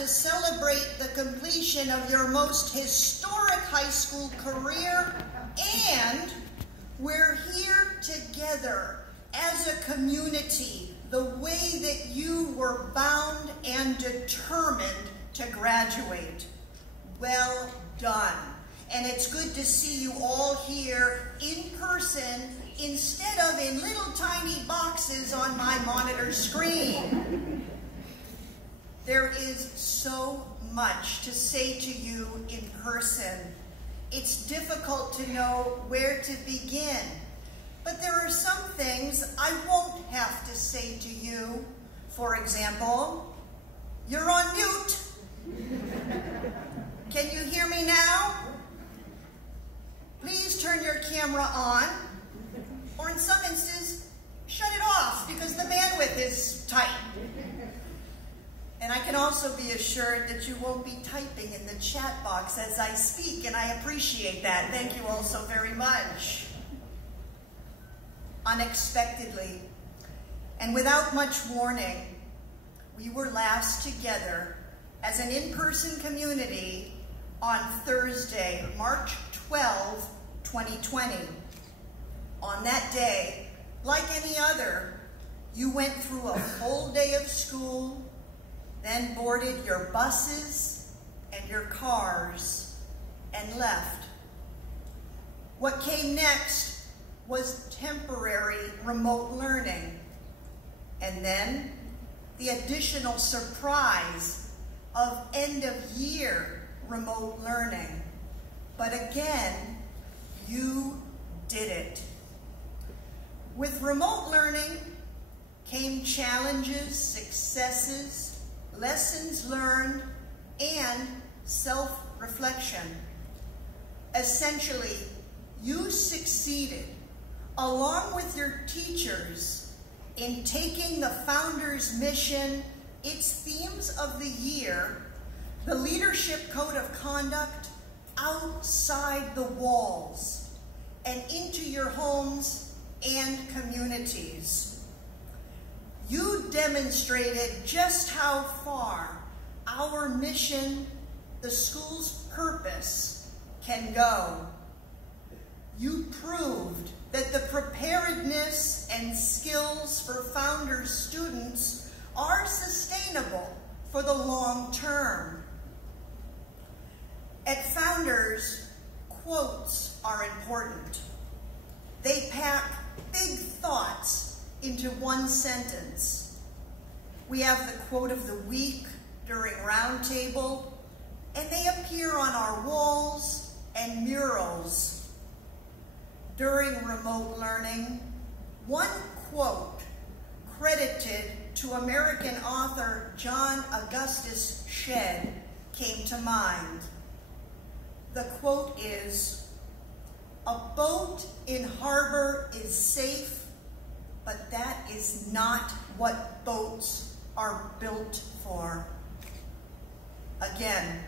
to celebrate the completion of your most historic high school career, and we're here together as a community the way that you were bound and determined to graduate. Well done. And it's good to see you all here in person instead of in little tiny boxes on my monitor screen. There is so much to say to you in person. It's difficult to know where to begin, but there are some things I won't have to say to you. For example, you're on mute. Can you hear me now? Please turn your camera on, or in some instances, shut it off because the bandwidth is tight. And I can also be assured that you won't be typing in the chat box as I speak, and I appreciate that. Thank you all so very much. Unexpectedly, and without much warning, we were last together as an in-person community on Thursday, March 12, 2020. On that day, like any other, you went through a full day of school, then boarded your buses and your cars and left. What came next was temporary remote learning, and then the additional surprise of end-of-year remote learning. But again, you did it. With remote learning came challenges, successes, lessons learned, and self-reflection. Essentially, you succeeded, along with your teachers, in taking the Founders Mission, its themes of the year, the Leadership Code of Conduct, outside the walls and into your homes and communities. You demonstrated just how far our mission, the school's purpose, can go. You proved that the preparedness and skills for Founders students are sustainable for the long term. At Founders, quotes are important. They pack big thoughts into one sentence. We have the quote of the week during Roundtable, and they appear on our walls and murals. During remote learning, one quote credited to American author John Augustus Shedd came to mind. The quote is, "A boat in harbor is safe, but that is not what boats are built for." Again,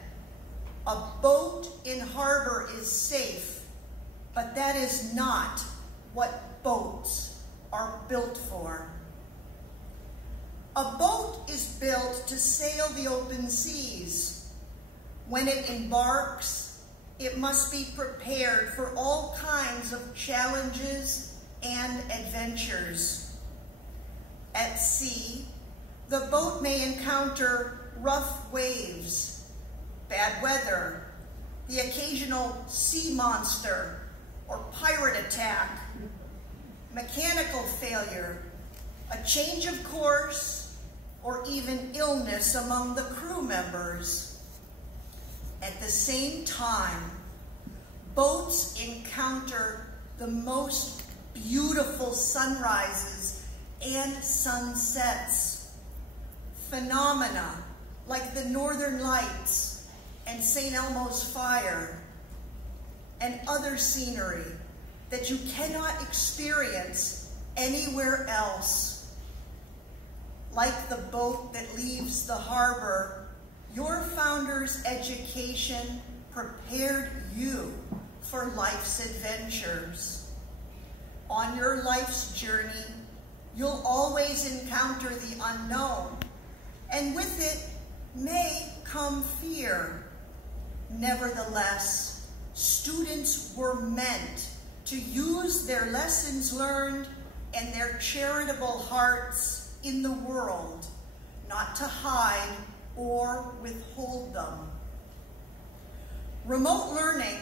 a boat in harbor is safe, but that is not what boats are built for. A boat is built to sail the open seas. When it embarks, it must be prepared for all kinds of challenges and adventures. At sea, the boat may encounter rough waves, bad weather, the occasional sea monster or pirate attack, mechanical failure, a change of course, or even illness among the crew members. At the same time, boats encounter the most beautiful sunrises and sunsets, phenomena like the Northern Lights and St. Elmo's Fire, and other scenery that you cannot experience anywhere else. Like the boat that leaves the harbor, your Founders education prepared you for life's adventures. On your life's journey, you'll always encounter the unknown, and with it may come fear. Nevertheless, students were meant to use their lessons learned and their charitable hearts in the world, not to hide or withhold them. Remote learning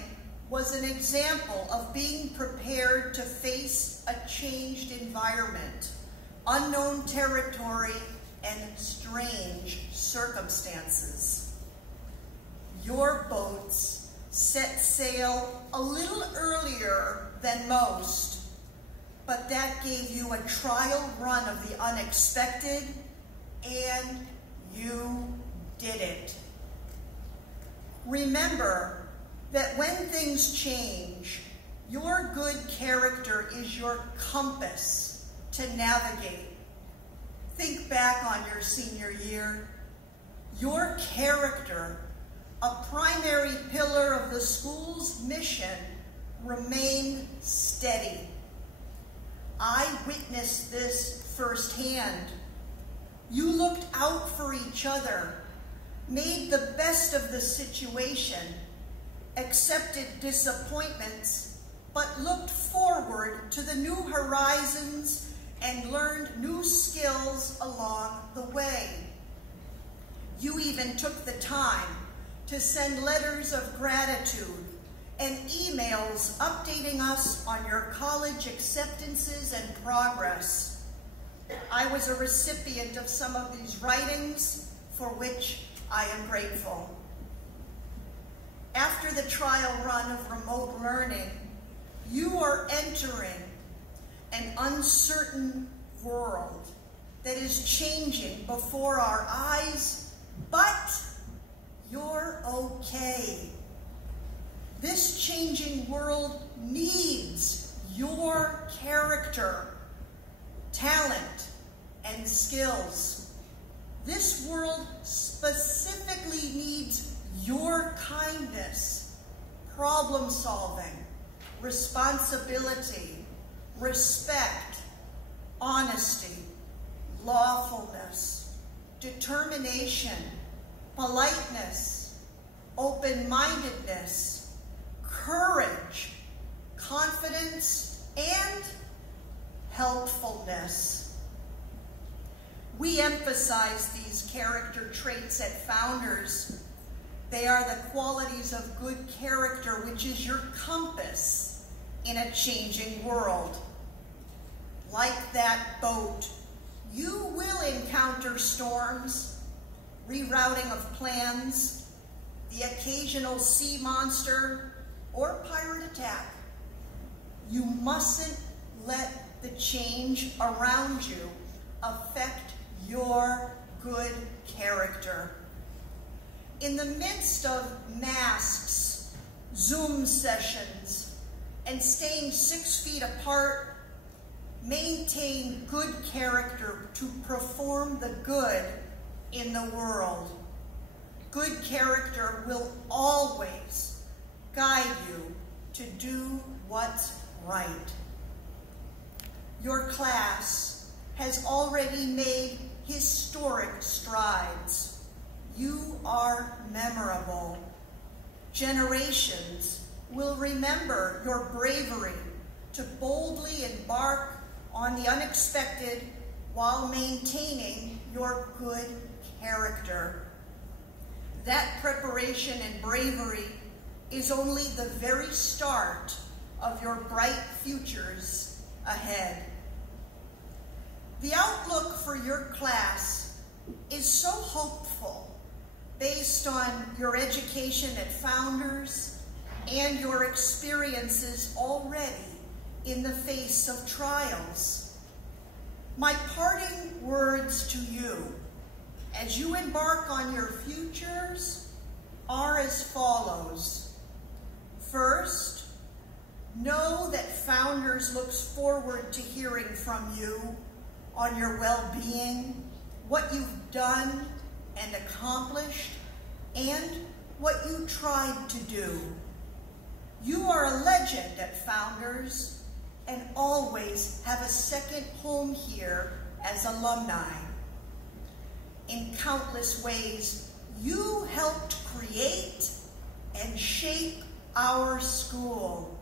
was an example of being prepared to face a changed environment, unknown territory, and strange circumstances. Your boats set sail a little earlier than most, but that gave you a trial run of the unexpected, and you did it. Remember that when things change, your good character is your compass to navigate. Think back on your senior year. Your character, a primary pillar of the school's mission, remained steady. I witnessed this firsthand. You looked out for each other, made the best of the situation, accepted disappointments, but looked forward to the new horizons and learned new skills along the way. You even took the time to send letters of gratitude and emails updating us on your college acceptances and progress. I was a recipient of some of these writings, for which I am grateful. After the trial run of remote learning, you are entering an uncertain world that is changing before our eyes, but you're okay. This changing world needs your character, talent, and skills. This world specifically needs your kindness, problem solving, responsibility, respect, honesty, lawfulness, determination, politeness, open-mindedness, courage, confidence, and helpfulness. We emphasize these character traits at Founders. They are the qualities of good character, which is your compass in a changing world. Like that boat, you will encounter storms, rerouting of plans, the occasional sea monster, or pirate attack. You mustn't let the change around you affect your good character. In the midst of masks, Zoom sessions, and staying 6 feet apart, maintain good character to perform the good in the world. Good character will always guide you to do what's right. Your class has already made historic strides. You are memorable. Generations will remember your bravery to boldly embark on the unexpected while maintaining your good character. That preparation and bravery is only the very start of your bright futures ahead. The outlook for your class is so hopeful based on your education at Founders and your experiences already in the face of trials. My parting words to you as you embark on your futures are as follows. First, know that Founders looks forward to hearing from you on your well-being, what you've done and accomplished, and what you tried to do. You are a legend at Founders and always have a second home here as alumni. In countless ways, you helped create and shape our school.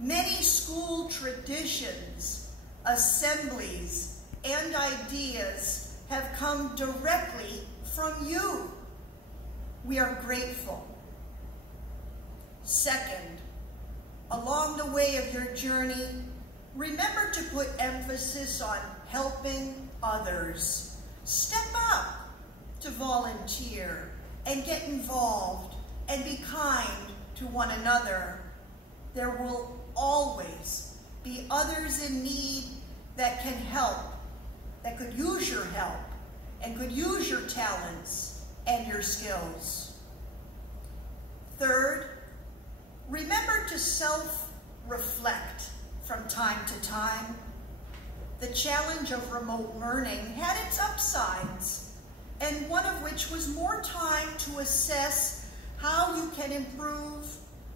Many school traditions, assemblies, and ideas have come directly from you. We are grateful. Second, along the way of your journey, remember to put emphasis on helping others. Step up to volunteer and get involved and be kind to one another. There will always be others in need that can help, that could use your help and could use your talents and your skills. Third, remember to self-reflect from time to time. The challenge of remote learning had its upsides, and one of which was more time to assess how you can improve,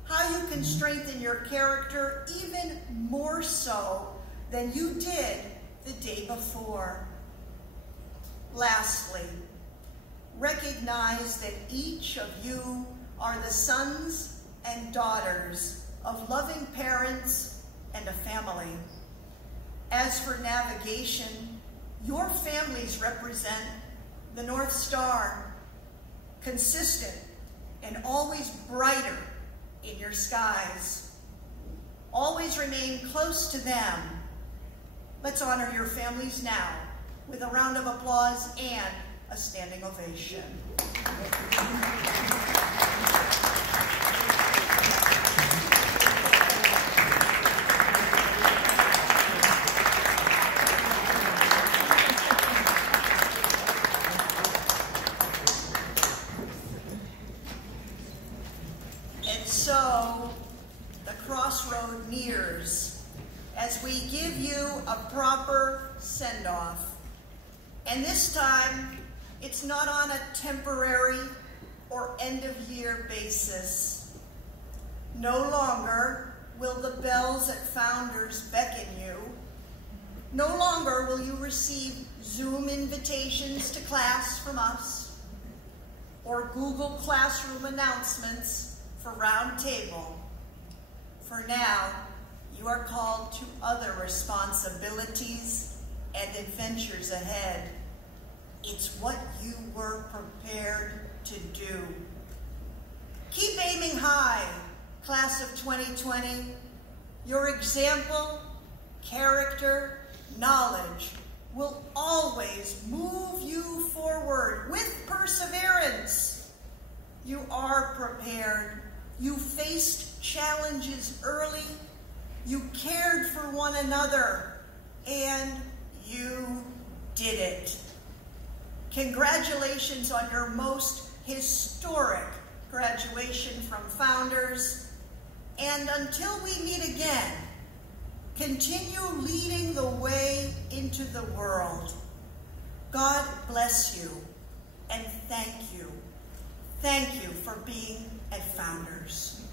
how you can strengthen your character even more so than you did the day before. Lastly, recognize that each of you are the sons and daughters of loving parents and a family. As for navigation, your families represent the North Star, consistent and always brighter in your skies. Always remain close to them. Let's honor your families now with a round of applause and a standing ovation. And so the crossroad nears as we give you a proper send-off. And this time, it's not on a temporary or end-of-year basis. No longer will the bells at Founders beckon you. No longer will you receive Zoom invitations to class from us or Google Classroom announcements for Round Table. For now, you are called to other responsibilities and adventures ahead. It's what you were prepared to do. Keep aiming high, class of 2020. Your example, character, knowledge will always move you forward with perseverance. You are prepared. You faced challenges early. You cared for one another, and you did it. Congratulations on your most historic graduation from Founders. And until we meet again, continue leading the way into the world. God bless you, and thank you. Thank you for being at Founders.